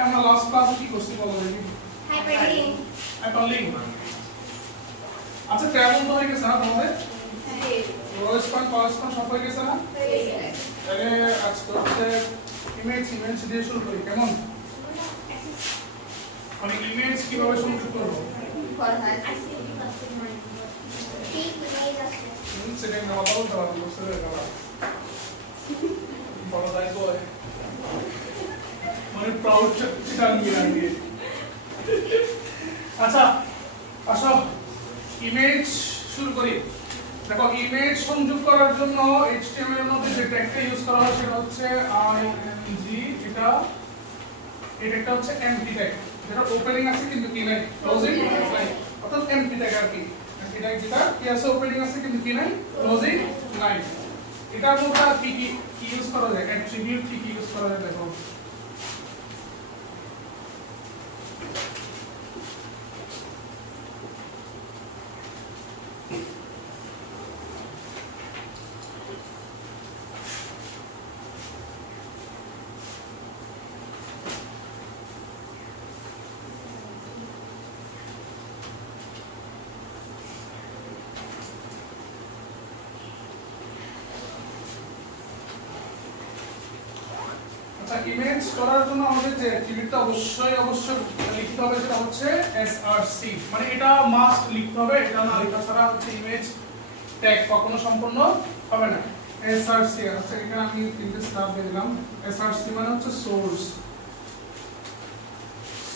আমরা লাস্ট ক্লাসে কি করছি বলো দেখি হাইপারলিংক আচ্ছা ট্যাবল তো হয়ে গেছে না তোমাদের রোস্পান পাসপান সব হয়ে গেছে না তাহলে আজকে হচ্ছে ইমেজ দিয়ে শুরু করি কেমন মানে ইমেজ কিভাবে সংযোগ করব সেকেন্ড না বলতে পারবো বুঝতে পারবা বড় দায়িত্ব মানে প্রাউড চিটান দিয়ে আচ্ছা আসো ইমেজ শুরু করি দেখো ইমেজ সংযোগ করার জন্য HTML এর মধ্যে যে ট্যাগটা ইউজ করা হয় সেটা হচ্ছে img এটা হচ্ছে এমটি ট্যাগ যেটা ওপেনিং আছে কিন্তু কি নাই ক্লোজিং নাই অর্থাৎ এমটি ট্যাগ আর কি এমটি ট্যাগ যেটা কি আছে ওপেনিং আছে কিন্তু কি নাই ক্লোজিং নাই এটার মধ্যে কি ইউজ করা যায় অ্যাট্রিবিউট কি ইউজ করা যায় দেখো ইমেজ করার জন্য আমাদের যে অ্যাট্রিবিউটটা অবশ্যই লিখতে হবে সেটা হচ্ছে src মানে এটা মাস্ট লিখতে হবে এটা না লেখা ছাড়া হচ্ছে ইমেজ ট্যাগ কখনো সম্পূর্ণ হবে না src আচ্ছা এখানে আমি তিনটে স্টার দিয়ে দিলাম src মানে হচ্ছে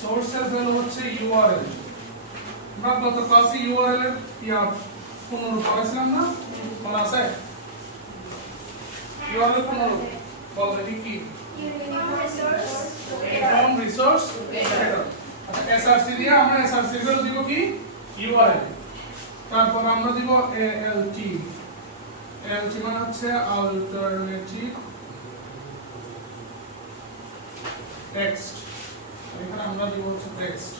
সোর্স এর ভ্যালু হচ্ছে url আমরা গত ক্লাসে url এর পুনরূপ করেছিলাম না মনে আছে url পুনরূপ বলতে কি uniform resource header আচ্ছা src দিয়ে আমরা src এর ভ্যালু দিব কি url তারপর আমরা দিব alt মানে হচ্ছে alternative text এখানে আমরা দিব হচ্ছে text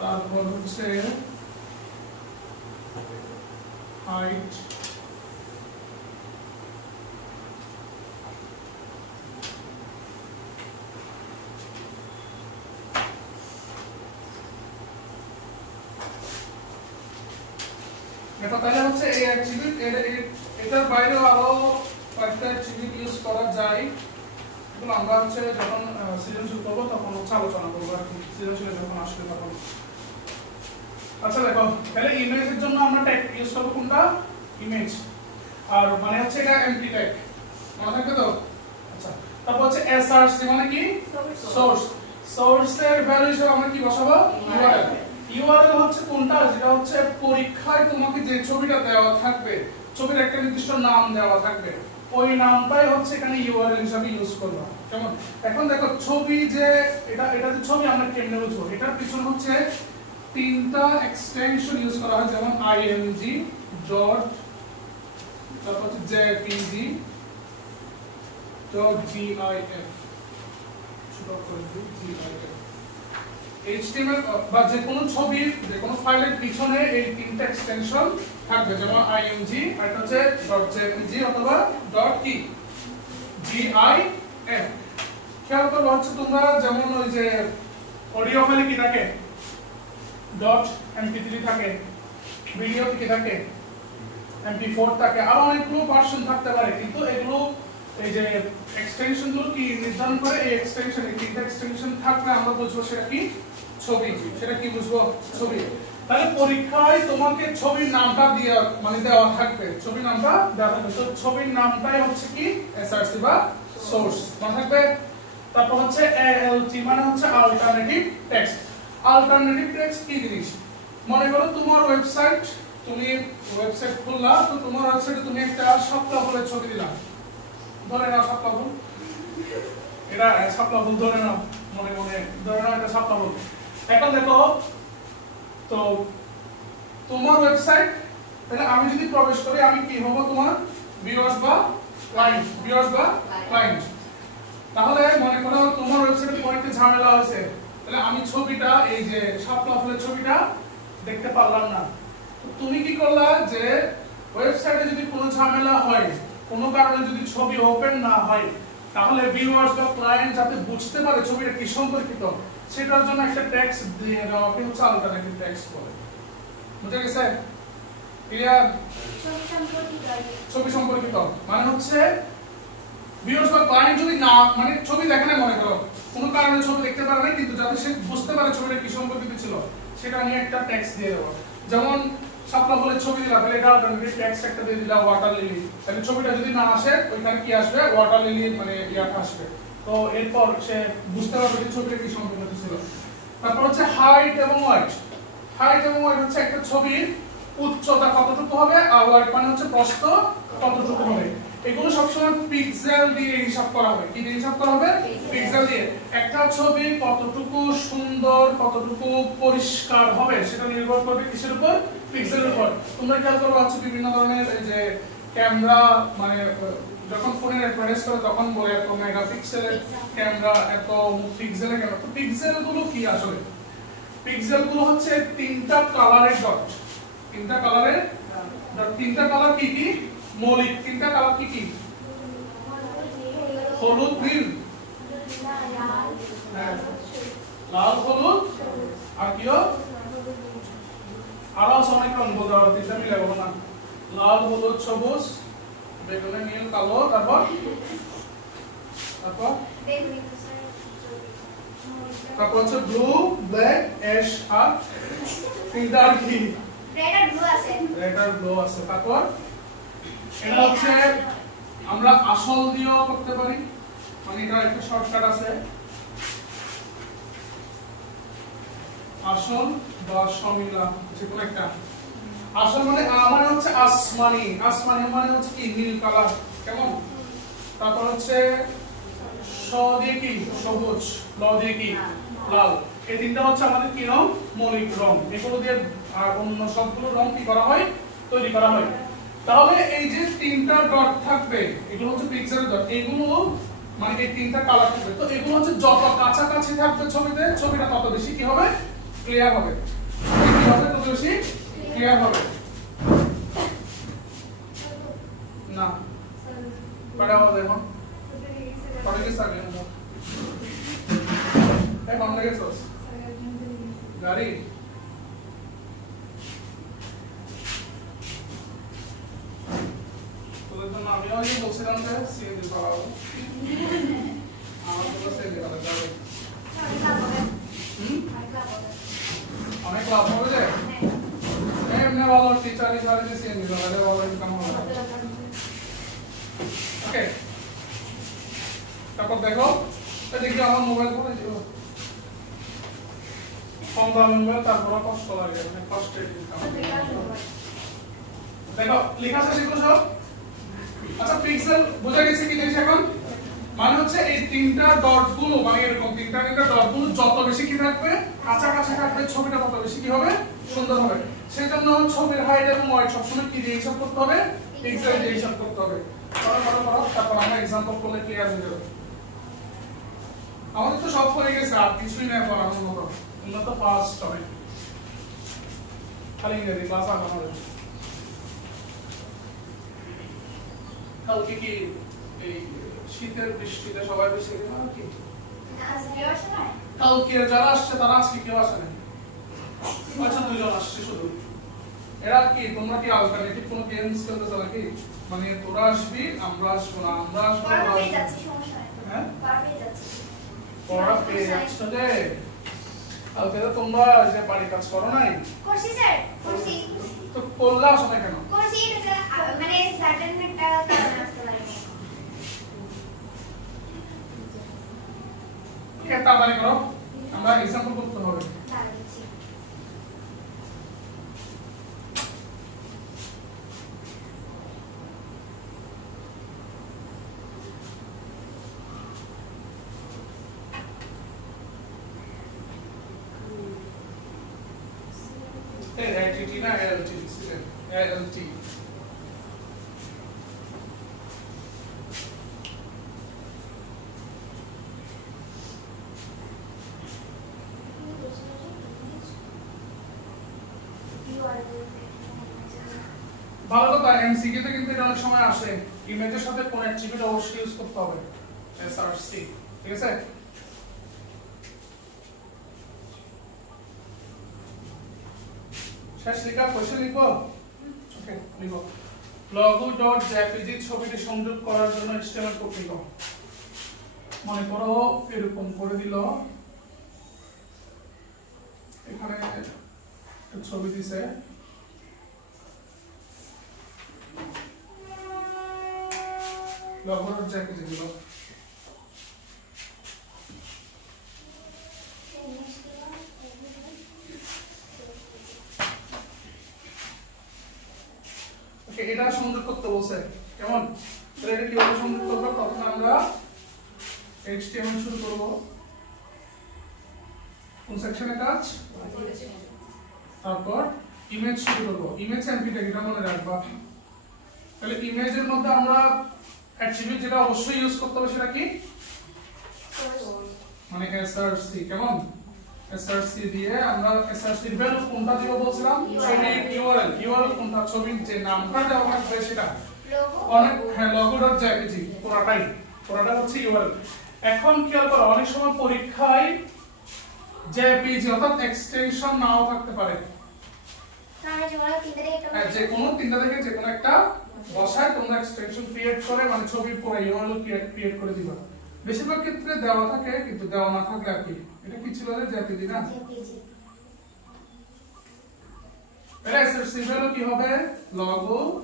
তারপর হচ্ছে height দেখো তাহলে হচ্ছে এই অ্যাট্রিবিউট এটার বাইরেও আরো কয়েকটা অ্যাট্রিবিউট ইউজ করা যায় এগুলো আমরা হচ্ছে যখন সৃজনশীল করব তখন হচ্ছে আলোচনা করব আর কি সৃজনশীল যখন আসবে তখন আচ্ছা দেখো তাহলে ইমেজের জন্য আমরা ট্যাগ ইউজ করব কোনটা ইমেজ আর মানে হচ্ছে এটা এমটি ট্যাগ মনে থাকবে তো আচ্ছা তারপর হচ্ছে src মানে কি সোর্সের ভ্যালু হিসেবে আমরা কি বসাবো url হচ্ছে কোনটা যেটা হচ্ছে পরীক্ষায় তোমাকে যে ছবিটা দেওয়া থাকবে ছবির একটা নির্দিষ্ট নাম দেওয়া থাকবে ওই নামটাই হচ্ছে এখানে url হিসেবে ইউজ করবা কেমন এখন দেখো ছবি যে এটা যে ছবি আমরা কেমনে বুঝবো এটার পিছনে হচ্ছে তিনটা এক্সটেনশন ইউজ করা হয় যেমন img ডট তারপর হচ্ছে jpg ডট gif ছোট করে দিই gif HTML বা যে কোনো ছবির যে কোনো ফাইলের পিছনে এই তিনটা এক্সটেনশন থাকবে যেমন img আর এটা হচ্ছে .jpg অথবা .gif খেয়াল করো হচ্ছে তোমরা যেমন ওই যে অডিও ফাইলে কি থাকে .mp3 থাকে ভিডিও কি থাকে mp4 থাকে আর অনেকগুলো ভার্সন থাকতে পারে কিন্তু এগুলো এই যে এক্সটেনশনগুলো কি নির্ধারণ করে এই এক্সটেনশন এই তিনটা এক্সটেনশন থাকলে আমরা বুঝবো সেটা কি ছবি সেটা কি বুঝবো ছবি তাহলে পরীক্ষায় তোমাকে ছবির নামটা দেওয়া থাকবে ছবির নামটা দেওয়া থাকবে তো ছবির নামটাই হচ্ছে কি src বা সোর্স মনে থাকবে তারপর হচ্ছে alt মানে হচ্ছে অল্টারনেটিভ টেক্সট কি জিনিস মনে করো তোমার তুমি ওয়েবসাইট খুললা তো তোমার ওয়েবসাইটে তুমি একটা শাপলা ফুলের ছবি দিলা ধরে নাও শাপলা ফুল এটা শাপলা ফুল ধরে নাও মনে ধরে নাও এটা শাপলা ফুল এখন দেখো তো তোমার ওয়েবসাইট তাহলে আমি যদি প্রবেশ করি আমি কি হব তোমার ভিউয়ার্স বা ক্লায়েন্ট তাহলে মনে করো তোমার ওয়েবসাইটে কোনো একটা ঝামেলা হয়েছে তাহলে আমি ছবিটা এই যে শাপলা ফুলের ছবিটা দেখতে পারলাম না তুমি কি করলা যে ওয়েবসাইটে যদি কোনো ঝামেলা হয় কোনো কারণে যদি ছবি ওপেন না হয় তাহলে ভিউয়ার্স বা ক্লায়েন্ট যাতে বুঝতে পারে ছবিটা কি সম্পর্কিত সেটার জন্য একটা টেক্সট দিয়ে দেওয়াকে হচ্ছে অল্টারনেটিভ টেক্সট বলে। বুঝে গেছে? ক্লিয়ার? ছবি সম্পর্কিত মানে হচ্ছে ভিউয়ার্স বা ক্লায়েন্ট যদি না মানে ছবি দেখে না মনে করো কোনো কারণে ছবি দেখতে পারে না কিন্তু যাতে সে বুঝতে পারে ছবিটা কি সম্পর্কিত ছিল সেটা নিয়ে একটা টেক্সট দিয়ে দেবো। যেমন শাপলা ফুলের ছবি দিলাম তাহলে এটা অল্টারনেটিভ টেক্সট একটা দিয়ে দিলাম ওয়াটার লিলি, তাহলে ছবিটা যদি না আসে ওইখানে কি আসবে ওয়াটার লিলি মানে ইয়াটা আসবে। তো এরপর সে বুঝতে পারবে যে ছবিটা কি সম্পর্কিত ছিল। তারপর হচ্ছে হাইট এবং ওয়েট। হাইট এবং ওয়েট হচ্ছে একটা ছবির উচ্চতা কতটুকু হবে আর ওয়েট মানে হচ্ছে প্রস্থ কতটুকু হবে। এগুলো সবসময় পিক্সেল দিয়ে হিসাব করা হবে। কি দিয়ে হিসাব করা হবে? পিক্সেল দিয়ে। একটা ছবি কতটুকু সুন্দর কতটুকু পরিষ্কার হবে সেটা নির্ভর করবে কিসের উপর? পিক্সেলের উপর। তোমরা খেয়াল করো হচ্ছে বিভিন্ন ধরনের এই যে ক্যামেরা মানে যখন ফোনের অ্যাডভার্টাইজ করে তখন বলে এত মেগাপিক্সেলের ক্যামেরা এত পিক্সেলের ক্যামেরা। তো পিক্সেল গুলো কি আসলে? পিক্সেল গুলো হচ্ছে তিনটা কালারের ডট। তিনটা কালারের ডট। তিনটা কালার কি কি? মৌলিক তিনটা কালার কি কি? হলুদ নীল লাল হলুদ আর কি আরো অনেক রঙ বলতে পারো তিনটা মিলে বলো না। লাল হলুদ সবুজ বেগুনি নীল কালো তারপর তারপর তারপর হচ্ছে ব্লু ব্ল্যাক অ্যাশ আর তিনটা আর কি রেড আর ব্লু আছে। রেড আর ব্লু আছে। তারপর এটা হচ্ছে আমরা আসল দিয়েও করতে পারি মানে এটা একটা শর্টকাট আছে আসল বা সমিলা যে কোনো একটা। আসল মানে মানে হচ্ছে আসমানি, আসমানি মানে হচ্ছে কি নীল কালার কেমন। তারপর হচ্ছে স দিয়ে কি সবুজ, ল দিয়ে কি লাল। এই তিনটা হচ্ছে আমাদের কি রং? মৌলিক রং। এগুলো দিয়ে আর অন্য সবগুলো রং কি করা হয়? তৈরি করা হয়। তাহলে এই যে তিনটা ডট থাকবে এগুলো হচ্ছে পিক্সেলের ডট। এগুলো মানে এই তিনটা কালার থাকবে। তো এগুলো হচ্ছে যত কাছাকাছি থাকবে ছবিতে ছবিটা তত বেশি কি হবে? ক্লিয়ার হবে। কি হবে? তত বেশি ক্লিয়ার হবে। না পড়া হবে এখন পড়ে কি সামনে না এই কোন দিকে সোস গাড়ি তোদের জন্য আমিও যে বলছিলাম যে সিএনজি চালাবো আমার তো সিএনজি চালাতে হবে। অনেক লাভ হবে যে এমনি ভালো টিচার হিসাবে যে সিএনজি চালালে ভালো ইনকাম হবে। ওকে তারপর দেখো দেখি আমার মোবাইল ফোনে দিও কম দামি মোবাইল তারপর কষ্ট লাগে মানে কষ্টের দেখো লেখা শেষ এগুলো সব। আচ্ছা পিক্সেল বোঝা গেছে কি জিনিস এখন? মানে হচ্ছে এই তিনটা ডট গুলো মানে এরকম তিনটা ডট গুলো যত বেশি কি থাকবে কাছাকাছি থাকবে ছবিটা তত বেশি কি হবে? সুন্দর হবে। সেজন্য ছবির হাইট এবং ওয়েট সবসময় কি দিয়ে হিসাব করতে হবে? পিক্সেল দিয়ে হিসাব করতে হবে। তারপর আমরা এক্সাম্পল করলে ক্লিয়ার হয়ে যাবে। আমাদের তো সব হয়ে গেছে আর কিছুই নাই পড়ানোর মতো। উন্নত ফার্স্ট হবে খালি ইংরেজি ক্লাস আর আমাদের কালকে কি এই শীতের বৃষ্টিতে সবাই বেশি আর কি কালকে যারা আসছে তারা আজকে কেউ আসে না। আচ্ছা দুইজন আসছে শুধু। এরা কি তোমরা কি অল্টারনেটিভ কোনো গেমস খেলতেছ নাকি? মানে তোরা আসবি আমরা আসবো না আমরা আসবো হ্যাঁ পড়া পেয়ে যাচ্ছ যে কালকে তো তোমরা যে বাড়ি কাজ করো নাই? করছি স্যার করছি। তো করলে আসো না কেন? করছি এটা মানে সার্টেন একটা কারণ আসতে পারে। ঠিক আছে তাড়াতাড়ি করো আমরা এক্সাম্পল করতে হবে। দাঁড়াচ্ছি ALT না ALT ALT ভালো কথা এমসিকিউ তে কিন্তু এটা অনেক সময় আসে ইমেজের সাথে কোন অ্যাট্রিবিউট অবশ্যই ইউজ করতে হবে। SRC ঠিক আছে শেষ লিখা কোশ্চেন লিখো ওকে লিখো logo.jpg ছবিটি সংযোগ করার জন্য HTML কোড লিখো মনে করো এরকম করে দিল এখানে একটা ছবি দিছে logo.jpg দিল ওকে এটা সংযোগ করতে বলছে কেমন তাহলে এটা কিভাবে সংযোগ করব তখন আমরা HTML শুরু করব কোন সেকশনে কাজ তারপর ইমেজ শুরু করব ইমেজ এমপিটা এটা মনে রাখবা তাহলে ইমেজের মধ্যে আমরা অ্যাট্রিবিউট যেটা অবশ্যই ইউজ করতে হবে সেটা কি মানে SRC কেমন SRC দিয়ে আমরা SRC এর ভ্যালু কোনটা দিব বলছিলাম ছবির URL কোনটা ছবির যে নামটা দেওয়া থাকবে সেটা অনেক হ্যাঁ logo.jpg পুরোটা হচ্ছে URL এখন খেয়াল করো অনেক সময় পরীক্ষায় jpg অর্থাৎ এক্সটেনশন নাও থাকতে পারে যে কোনো তিনটা থেকে যে কোনো একটা বসায় তোমরা এক্সটেনশন ক্রিয়েট করে মানে ছবির পুরো URL ক্রিয়েট করে দিবা বেশিরভাগ ক্ষেত্রে দেওয়া থাকে কিন্তু দেওয়া না থাকলে আর কি এটা কি ছিল যে jpg না এর SRC ভ্যালু কি হবে logo.jpg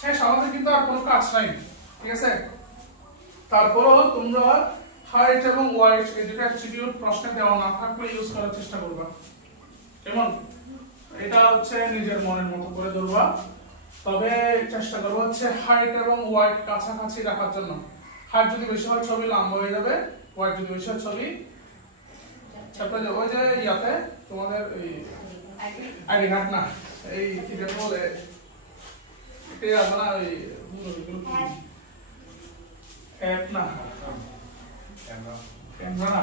শেষ আমাদের কিন্তু আর কোনো কাজ নাই ঠিক আছে তারপরও তোমরা হাইট এবং ওয়াইড এই দুটো অ্যাট্রিবিউট প্রশ্নে দেওয়া না থাকলে ইউজ করার চেষ্টা করবা কেমন এটা হচ্ছে নিজের মনের মতো করে ধরবা তবে চেষ্টা করব হচ্ছে হাইট এবং ওয়াইড কাছাকাছি রাখার জন্য হাইট যদি বেশি হয় ছবি লম্বা হয়ে যাবে ওয়াইড যদি বেশি হয় ছবি তারপরে ওই যে ইয়াতে তোমাদের এই আইডি কার্ড না এই কি বলে এটা আমরা ওই অ্যাপ না ক্যামেরা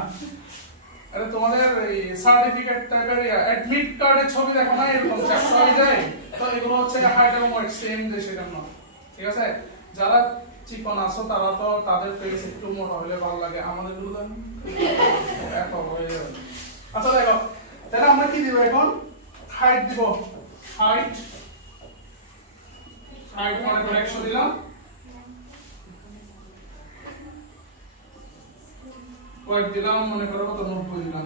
আরে তোমাদের এই সার্টিফিকেট টাইপের অ্যাডমিট কার্ডের ছবি দেখো না এরকম চারশো হয়ে যায় তো এগুলো হচ্ছে হাইট এবং ওয়েট সেম যে সেটা না ঠিক আছে যারা চিকন আছো তারা তো তাদের ফেস একটু মোটা হলে ভালো লাগে আমাদের গুলো এত হয়ে যাবে আচ্ছা দেখো তাহলে আমরা কি দিব এখন হাইট দিব হাইট মনে করে 100 দিলাম ওয়েট দিলাম মনে করো কত 90 দিলাম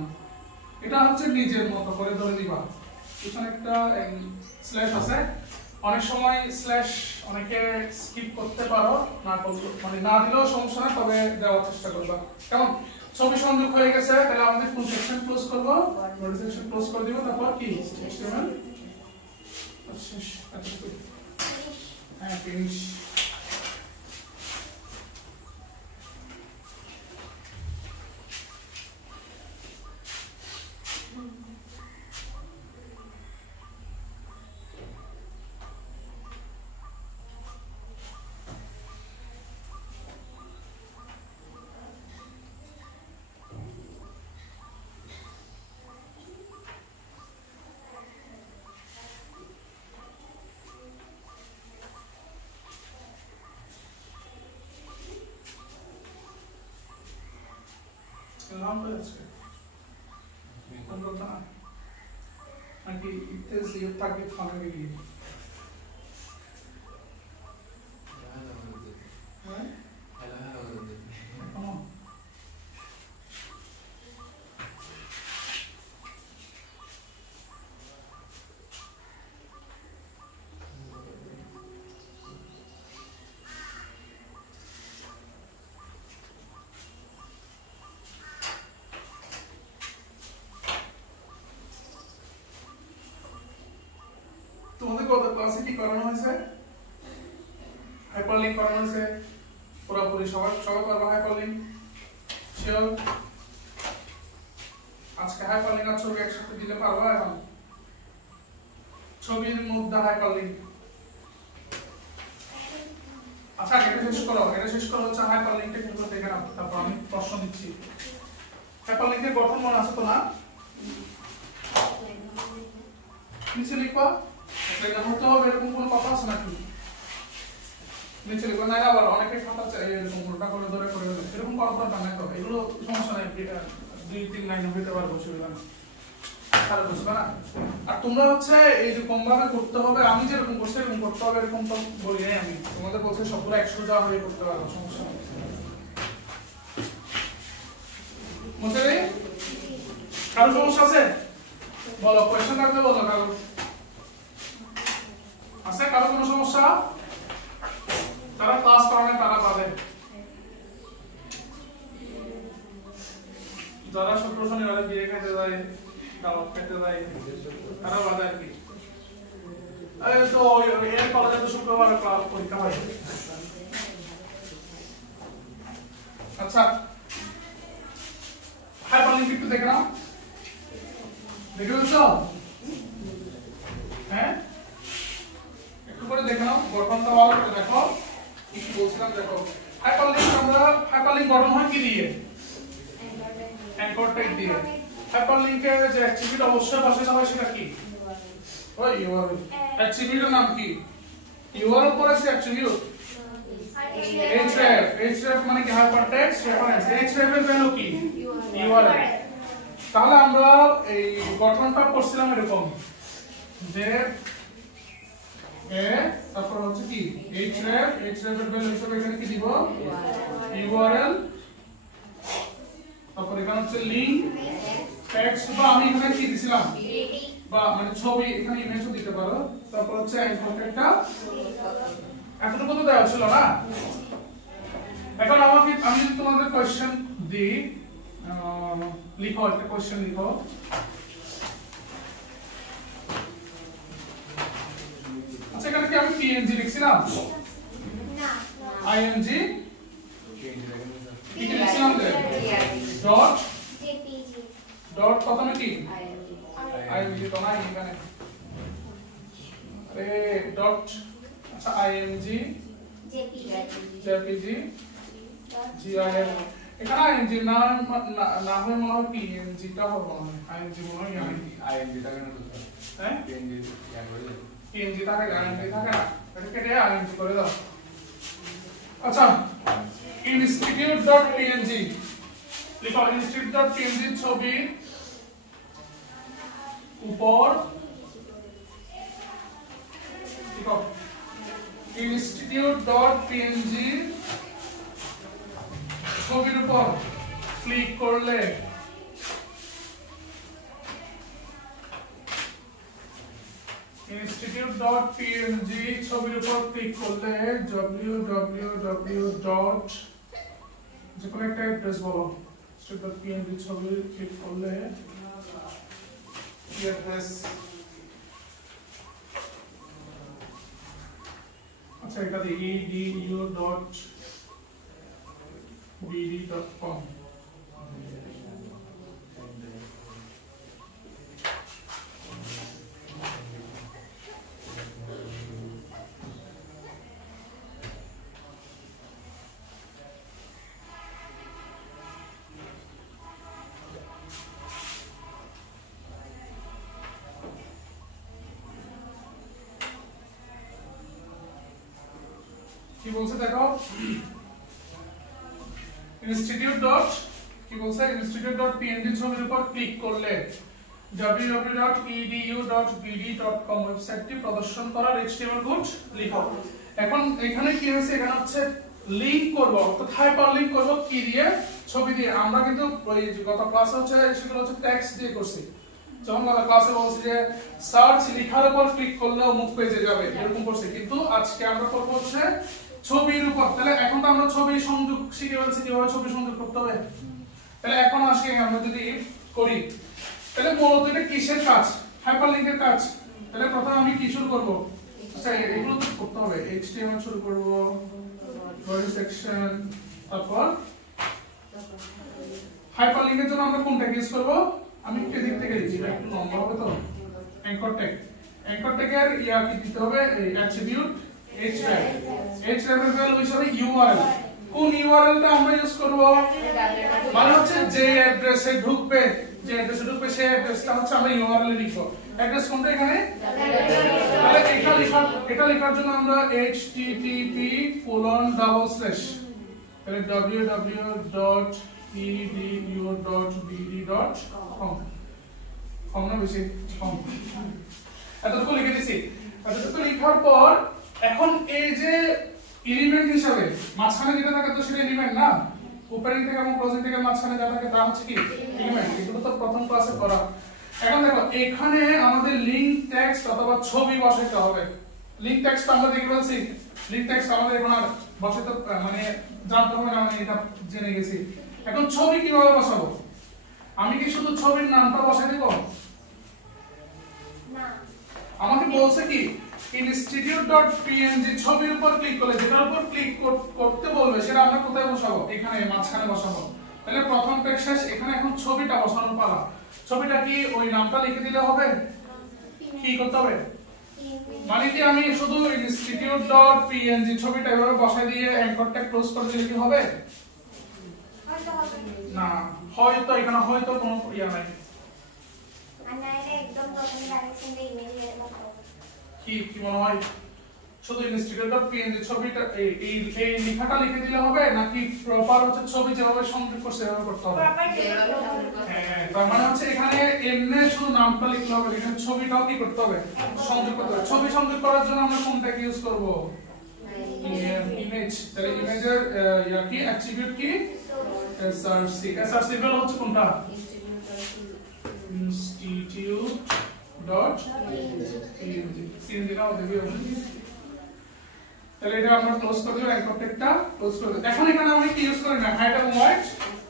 এটা হচ্ছে নিজের মতো করে ধরে দিবা পিছনে একটা স্ল্যাশ আছে অনেক সময় স্ল্যাশ অনেকে স্কিপ করতে পারো না মানে না দিলেও সমস্যা না তবে দেওয়ার চেষ্টা করবা কেমন ছবি সংযোগ হয়ে গেছে তাহলে আমাদের কোন সেকশন ক্লোজ করব বডি সেকশন ক্লোজ করে দিব তারপর কি HTML শেষ হ্যাঁ ফিনিশ Lambda আছে কোন কথা নাকি ইতে জিও তাকে খানা গিয়ে হ্যাঁ তোমাদের কত ক্লাসে কি করানো হয়েছে হাইপারলিংক করানো হয়েছে পুরোপুরি সবাই পারবে হাইপারলিংক শিওর আজকে হাইপারলিংক আর ছবি একসাথে দিলে পারবে এখন ছবির মধ্যে হাইপারলিংক আচ্ছা এটা শেষ করো হচ্ছে হাইপারলিংকটা কিভাবে দেখে নাও তারপর আমি প্রশ্ন দিচ্ছি হাইপারলিংকের গঠন মনে আছে তো না নিচে লিখবা এটা হতে হবে এরকম কোনো কথা আছে নাকি নিচে লিখো না আবার অনেকে খাতা চাই এরকম উল্টা করে ধরে করে এরকম করার দরকার নাই তো এগুলো সমস্যা নাই 2-3 লাইন হইতে পারবে অসুবিধা না তাহলে বুঝবে না আর তোমরা হচ্ছে এই যে কম ভাবে করতে হবে আমি যেরকম করছি এরকম করতে হবে এরকম তো বলি নাই আমি তোমাদের বলছি সবগুলো 100 যাওয়া হয়ে করতে পারবে সমস্যা নেই বুঝতে পেরে কারো সমস্যা আছে বলো কোশ্চেন থাকলে বলো কারো আছে কারো কোনো সমস্যা তারা ক্লাস করবে তারা পাবে যারা সূত্র শনিবারে দিয়ে খেতে যায় কাবাব খেতে যায় তারা বাদে আর কি আরে তো এর কলেজে তো শুক্রবারে ক্লাস পরীক্ষা হয় আচ্ছা হাইপারলিংক একটু দেখে নাও দেখে বলছো হ্যাঁ একটু করে দেখে নাও গঠনটা ভালো করে দেখো কি বলছিলাম দেখো হাইপারলিংক গঠন হয় কি দিয়ে অ্যাঙ্কর ট্যাগ দিয়ে হাইপারলিংকের যে অ্যাট্রিবিউট অবশ্যই বসাতে হয় সেটা কি ওই ইউআরএল অ্যাট্রিবিউটের নাম কি ইউআরএল পরে আছে অ্যাট্রিবিউট href মানে কি হাইপারটেক্সট রেফারেন্স href এর ভ্যালু কি ইউআরএল তাহলে আমরা এই গঠনটা করছিলাম এরকম যে তারপর হচ্ছে কি href এর ভ্যালু হিসেবে এখানে কি দিব ইউআরএল তারপর এখানে হচ্ছে লিংক টেক্সট বা আমি এখানে কি দিছিলাম বা মানে ছবি এখানে ইমেজও দিতে পারো তারপর হচ্ছে অ্যাঙ্করটা এতটুকু তো দেওয়া ছিল না এখন আমি যদি তোমাদের কোশ্চেন দিই লিখো একটা কোশ্চেন লিখো আচ্ছা এখানে কি আমি png লিখছিলাম না ing কি লিখছিলাম ডট jpg ডট প্রথমে কি ing তো না এখানে আরে ডট আচ্ছা ing jpg gif এখানে ing না না হয় মনে হয় png টা হবে মনে হয় ing মনে হয় ing টা কেন বলছো হ্যাঁ png png টা কে ing থাকে না এটা কেটে ing করে দাও আচ্ছা institute.png লিখো institute.png ছবি উপর লিখো institute.png ছবির উপর ক্লিক করলে institute.png ছবির উপর ক্লিক করলে www. যে কোনো একটা অ্যাড্রেস বলো institute.png ছবি ক্লিক করলে কি অ্যাড্রেস আচ্ছা এটা দিয়ে edu.bd.com কি বলছে দেখো institute.png ছবির উপর ক্লিক করলে www.edu.bd.com ওয়েবসাইটটি প্রদর্শন করার HTML কোড লিখো এখন এখানে কি হয়েছে এখানে হচ্ছে লিংক করব অর্থাৎ হাইপারলিংক করব কি দিয়ে ছবি দিয়ে আমরা কিন্তু ওই গত ক্লাসে হচ্ছে সেগুলো হচ্ছে টেক্সট দিয়ে করছি যখন গত ক্লাসে বলছি যে সার্চ লেখার উপর ক্লিক করলে অমুক পেজে যাবে এরকম করছি কিন্তু আজকে আমরা করব হচ্ছে ছবির উপর তাহলে এখন তো আমরা ছবি সংযোগ শিখে ফেলছি কিভাবে ছবি সংযোগ করতে হবে তাহলে এখন আসলে আমরা যদি করি তাহলে মূলত এটা কিসের কাজ হাইপারলিংকের কাজ তাহলে প্রথমে আমি কি শুরু করব আচ্ছা এগুলো তো করতে হবে HTML শুরু করব বডি সেকশন তারপর হাইপারলিংকের জন্য আমরা কোনটা ইউজ করব আমি একটু দিক থেকে লিখি একটু লম্বা হবে তো অ্যাঙ্কর ট্যাগের ইয়া কি দিতে হবে এই অ্যাট্রিবিউট href এর ভ্যালু হিসেবে URL কোন URL টা আমরা ইউজ করব মানে হচ্ছে যে অ্যাড্রেসে ঢুকবে যে অ্যাড্রেস ঢুকবে সেই অ্যাড্রেসটা হচ্ছে আমরা ইউআরএল এ লিখব। অ্যাড্রেস কোনটা এখানে? তাহলে এটা লেখার জন্য আমরা http:// তাহলে www.edu.bd.com আমরা বেশি এতটুকু লিখে দিছি। এতটুকু লেখার পর এখন এই যে এলিমেন্ট হিসাবে মাঝখানে যেটা থাকে তো সেটা এলিমেন্ট না, ওপেনিং থেকে এবং ক্লোজিং থেকে মাঝখানে যা থাকে তা হচ্ছে কি এলিমেন্ট। এগুলো তো প্রথম ক্লাসে করা। এখন দেখো এখানে আমাদের লিংক টেক্সট অথবা ছবি বসাইতে হবে। লিংক টেক্সট আমরা দেখে বলছি, লিংক টেক্সট আমাদের এখন আর বসাইতে মানে জানতে হবে না, মানে এটা জেনে গেছি। এখন ছবি কিভাবে বসাবো? আমি কি শুধু ছবির নামটা বসাই দেব? না, আমাকে বলছে কি institute.png ছবির উপর ক্লিক করলে যেটার উপর ক্লিক করতে বলবে সেটা আমরা কোথায় বসাবো? এখানে মাঝখানে বসাবো। তাহলে প্রথম পেজ শেষ, এখানে এখন ছবিটা বসানোর পালা। ছবিটা কি ওই নামটা লিখে দিলে হবে? কি করতে হবে? মানে কি আমি শুধু institute.png ছবিটা এভাবে বসাই দিয়ে অ্যাঙ্করটা ক্লোজ করে দিলে কি হবে? হয়তো হবে না, হয়তো এখানে হয়তো কোনো ইয়া নাই। আর না, এটা একদম প্রথম ডাইরেকশনে ইমেজ এর মতো। কি মনে হয় শুধু institute.png ছবিটা এই লেখাটা লিখে দিলে হবে নাকি প্রপার হচ্ছে ছবি যেভাবে সংযোগ করছে সেভাবে করতে হবে? প্রপার যেভাবে হ্যাঁ, তার মানে হচ্ছে এখানে এমনি শুধু নামটা লিখলে হবে, এখানে ছবিটাও কি করতে হবে? সংযোগ করতে হবে। ছবি সংযোগ করার জন্য আমরা কোনটাকে ইউজ করব? ইমেজ। তাহলে ইমেজের ইয়া কি অ্যাট্রিবিউট কি? src। src হলো হচ্ছে কোনটা? institute.png সিএনজি নাও দেবে। তাহলে এটা আমরা ক্লোজ করে দেব, অ্যাঙ্করটা ক্লোজ করে দেব। এখন এখানে আমি কি ইউজ করি না, হাইড এবং হোয়াইট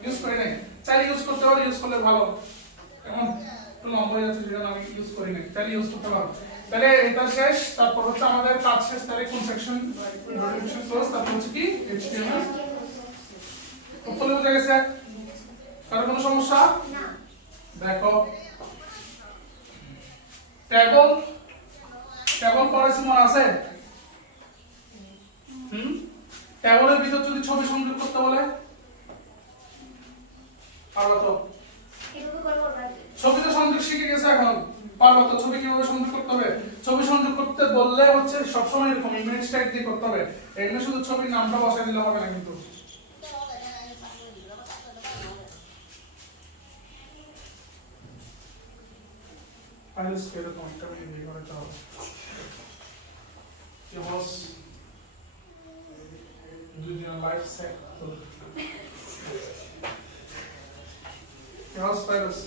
ইউজ করি না। চাইলে ইউজ করতে পারি, ইউজ করলে ভালো। এখন একটু লম্বা হয়ে যাচ্ছে যেটা আমি ইউজ করি না, চাইলে ইউজ করতে পারো। তাহলে এটা শেষ, তারপর হচ্ছে আমাদের কাজ শেষ। তাহলে কোন সেকশন? Notification close. তারপর হচ্ছে কি HTML। উপরে বুঝে গেছে? কারো কোনো সমস্যা? না। দেখো ট্যাবল পড়াইছি মনে আছে? ট্যাবলের ভিতর যদি ছবি সংযোগ করতে বলে পারবা তো? কিভাবে করব না? ছবি তো সংযোগ শিখে গেছে, এখন পারবা তো ছবি কিভাবে সংযোগ করতে হবে? ছবি সংযোগ করতে বললে হচ্ছে সবসময় এরকম ইমেজ ট্যাগ দিয়ে করতে হবে। এখানে শুধু ছবির নামটা বসাই দিলে হবে না কিন্তু। Alles wäre noch ein bisschen weniger da. Hier was du dir live set. Hier was bei das.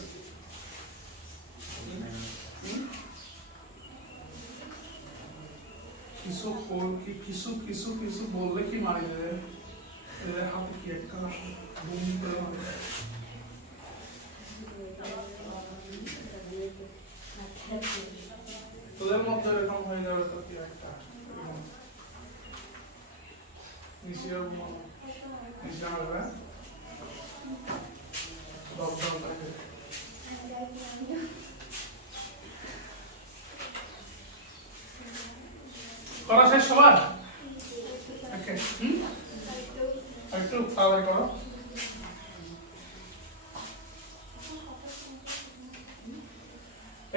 কিছু বললে কি মারি দেবে? এদের হাতে কি একটা ভূমি করে মারি। তোদের মধ্যে এরকম হয়ে যাবে তো কি একটা নিশ্চয় হবে লকডাউন থাকে। করা শেষ সবার? ওকে, একটু তাড়াতাড়ি করো।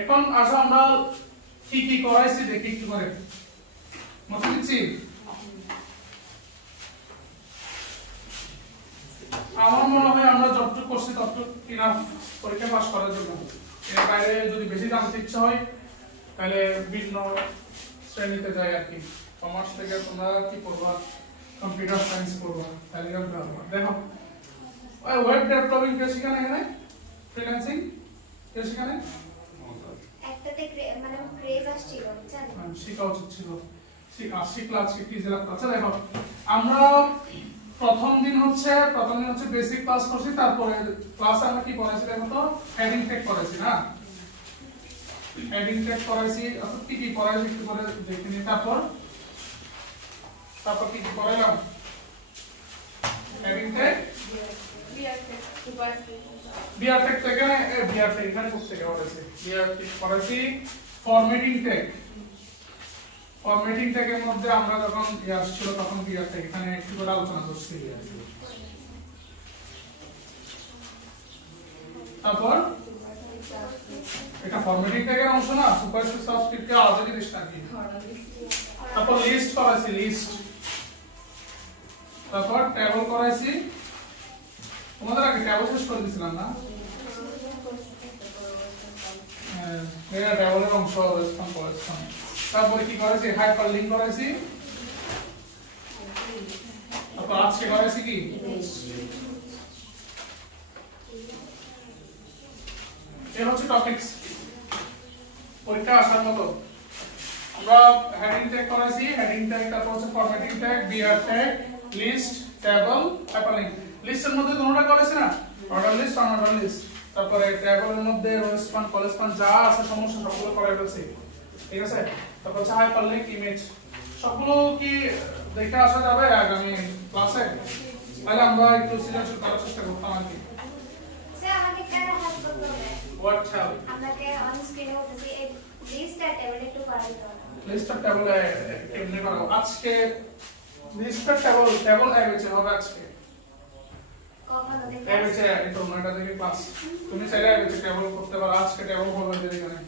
এখন আসো আমরা কি করাইছি দেখি একটু করে। মনে দিচ্ছি আমার মনে হয় আমরা যতটুকু করছি ততটুকু ইনাফ পরীক্ষা পাস করার জন্য। এর বাইরে যদি বেশি জানতে ইচ্ছা হয় তাহলে ভিন্ন শ্রেণীতে যাই আর কি। কমার্স থেকে তোমরা কি পড়বা? কম্পিউটার সায়েন্স পড়বা। তাহলে দেখো ওয়েব ডেভেলপিং কে শেখানো এখানে, ফ্রিল্যান্সিং কে শেখানো? একটাতে মানে ক্রেজ আসছিল, বুঝছেন? শেখা উচিত ছিল, শিখলা আজকে কি জেলা। আচ্ছা দেখো আমরা প্রথম দিন হচ্ছে বেসিক ক্লাস করছি, তারপরে ক্লাসে আমরা কি পড়াইছি দেখো তো? হেডিং ট্যাগ পড়াইছি না? হেডিং ট্যাগ পড়াইছি। অর্থাৎ কি পড়াইছি একটু করে দেখে নিই। তারপর কি পড়াইলাম? হেডিং ট্যাগ, বিআর ট্যাগ তো এখানে, বিআর ট্যাগ এখানে করতে গেছে। বিআর ট্যাগ পড়াইছি। ফরম্যাটিং ট্যাগ, ফরম্যাটিং ট্যাগের মধ্যে আমরা যখন আসছিল তখন বিআর ট্যাগ এখানে একটু করে আলোচনা করছি। তারপর এটা ফরম্যাটিং ট্যাগের অংশ না, সুপারস্ক্রিপ্ট সাবস্ক্রিপ্ট কে আলাদা জিনিস নাকি? তারপর লিস্ট করাইছি, লিস্ট, তারপর টেবল করাইছি। তোমাদের আগে টেবল শেষ করে দিছিলাম না? এটা টেবলের অংশ, রেসপন্স করেছিলাম। তারপরে কি করেছি? হাইপার লিংক করেছি। তারপর আজকে করেছি কি? এই হচ্ছে টপিকস পরীক্ষা আসার মতো। আমরা হেডিং ট্যাগ করেছি, হেডিং ট্যাগ, তারপর হচ্ছে formatting tag, BR tag, list, table, hyperlink. লিস্টের মধ্যে কোনটা করেছি না? Order list, unorder list. তারপরে টেবলের মধ্যে রো স্প্যান, কল স্প্যান যা আছে সমস্ত সবগুলো করে ফেলছি, ঠিক আছে? তারপর হচ্ছে হাইপারলিংক, ইমেজ, সবগুলো কি দেখে আসা যাবে আগামী ক্লাসে? তাহলে আমরা একটু সৃজনশীল করার চেষ্টা করতাম আর কি। স্যার আমাকে একটা হেল্প করতে হবে। What help? আমাকে অন স্ক্রিনে বলতেছি এই লিস্ট আর টেবিল একটু করা দিতে হবে। লিস্ট আর টেবলে কেমনে করব? আজকে লিস্ট আর টেবল এগেছে হবে আজকে। কখন দেখব? এগেছে এটা নয়টা থেকে ক্লাস। তুমি চাইলে এগেছে টেবল করতে পারো, আজকে টেবল হবে এখানে।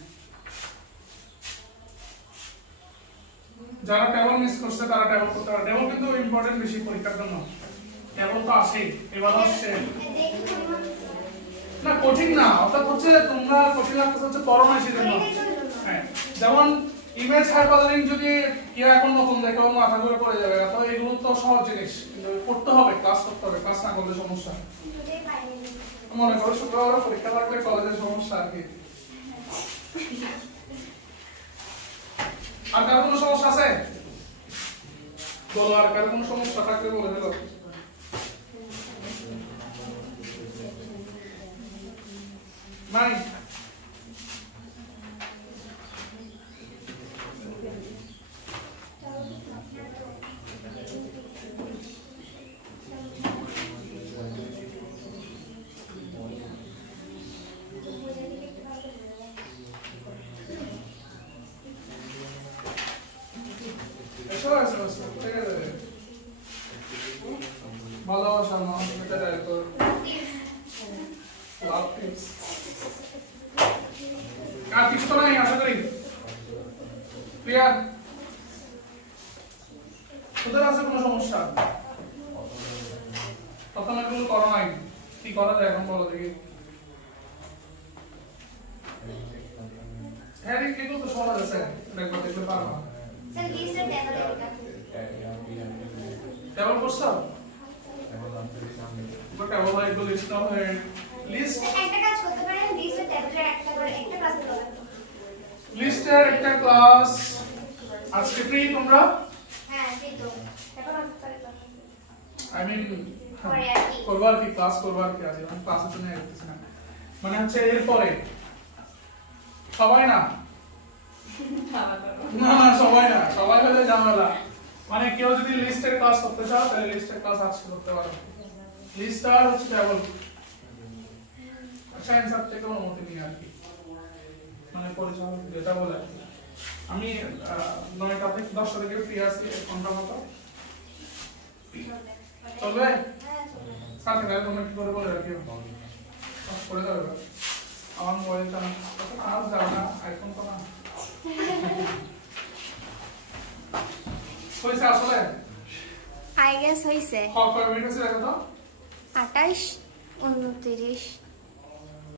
যারা টেবল মিস করছে তারা টেবল করতে পারে। টেবল কিন্তু ইম্পর্টেন্ট বেশি পরীক্ষার জন্য। টেবল তো আসেই, এবার আসছে না, কঠিন না। অর্থাৎ হচ্ছে তোমরা কঠিন লাগতেছে হচ্ছে করোনা সেজন্য। হ্যাঁ, যেমন ইমেজ হাইপারলিংক যদি কেউ এখন নতুন দেখে ওর মাথা ঘুরে পড়ে যাবে, তো এগুলো তো সহজ জিনিস, কিন্তু করতে হবে, ক্লাস করতে হবে। ক্লাস না করলে সমস্যা। মনে করো শুক্রবার পরীক্ষা থাকলে কলেজের সমস্যা আর কি। আর কারো কোনো সমস্যা আছে বলো? আর কারো কোনো সমস্যা থাকলে বলে দিলো। নাই? ভালোবাসা না এটা তো লাভ টিপস আর কিছু তো নাই, আশা করি ক্লিয়ার। তোদের আছে কোনো সমস্যা? প্রথমে এগুলো করো নাই, কি করা যায় এখন বলো দেখি। হ্যাঁ এগুলো তো সহজ আছে, দেখো দেখলে পারবা। স্যার লিস্ট আর টেবিল এটা টেবল করছো? টেবল হয় এগুলো লিস্ট নাও হয় লিস্ট। একটা কাজ করতে পারেন, লিস্ট আর টেবিলের একটা করে একটা ক্লাস দিতে হবে। লিস্টের একটা ক্লাস আজকে ফ্রি তোমরা? হ্যাঁ সেই তো এখন আসতে পারে। আই মিন পরে আর কি করবার কি ক্লাস করবার কি আছে, আমি ক্লাসে তো নেই করতেছি না। মানে হচ্ছে এরপরে সবাই না, না না সবাই না, সবাই হলে ঝামেলা। মানে কেউ যদি লিস্টের ক্লাস করতে চাও তাহলে লিস্টের ক্লাস আজকে করতে পারো। লিস্ট আর হচ্ছে টেবল সায়েন্স সাবজেক্টের অনুমতি নিয়ে আর কি, মানে পরিচালক যেটা বলে। আমি 9টা থেকে 10টা থেকে ফ্রি আছি, 1 ঘন্টা মতো চলবে। সাথে গেলে তোমরা কি করে বলে রাখিও, করে যাবে। আমার মোবাইলটা আজ যাও না, আইফোন তো না হইছে আসলে। আই গেস হইছে। কয় মিনিট হইছে দেখো তো? 28 29